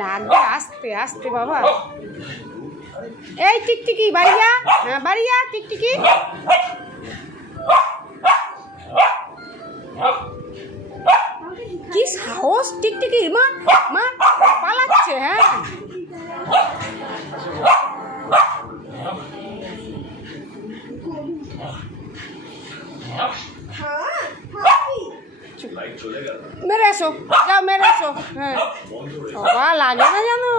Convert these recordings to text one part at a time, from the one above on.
লাগবে আস্তে আস্তে বাবা। এই টিকটিকি বাড়িয়া, হ্যাঁ বাড়িয়া টিকটিকি। কি সাহস টিকটিকি, মা মা পালাচ্ছে। হ্যাঁ মেরে এসো, যাও মেরে এসো। হ্যাঁ বাবা লাগে না জানো।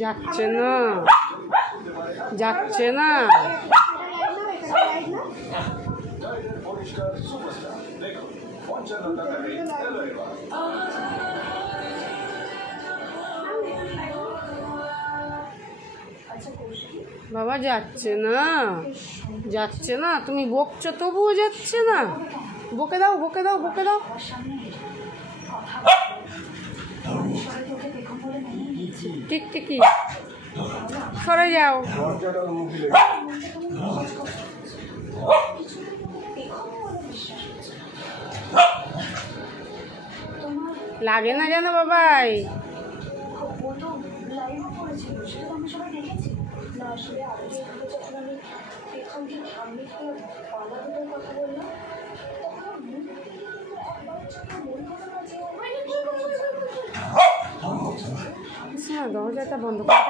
যাচ্ছে না যাচ্ছে না। বাবা যাচ্ছে না যাচ্ছে না, তুমি বকছো তবুও যাচ্ছে না। বকে দাও বকে দাও বকে দাও। টিকটিকি সরে যাও। লাগে না জানো বাবাই। দরজাটা বন্ধ করে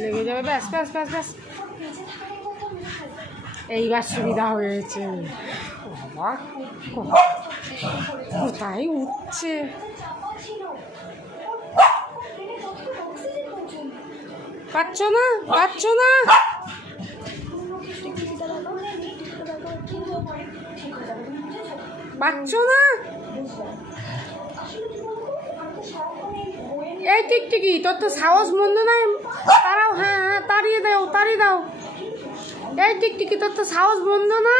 লেগে যাবে। ব্যাস ব্যাস ব্যাস ব্যাস, এইবার সুবিধা হয়েছে। বাবা কোথায় উঠছে। পাচ্ছ না পাচ্ছ না। পাচ্ছ না। এই টিকটিকি তোর তো সাহস মন্দ নাই, তারাও। হ্যাঁ হ্যাঁ তাড়িয়ে দাও তাড়িয়ে দাও। এই টিকটিকি তোর তো সাহস মন্দ না।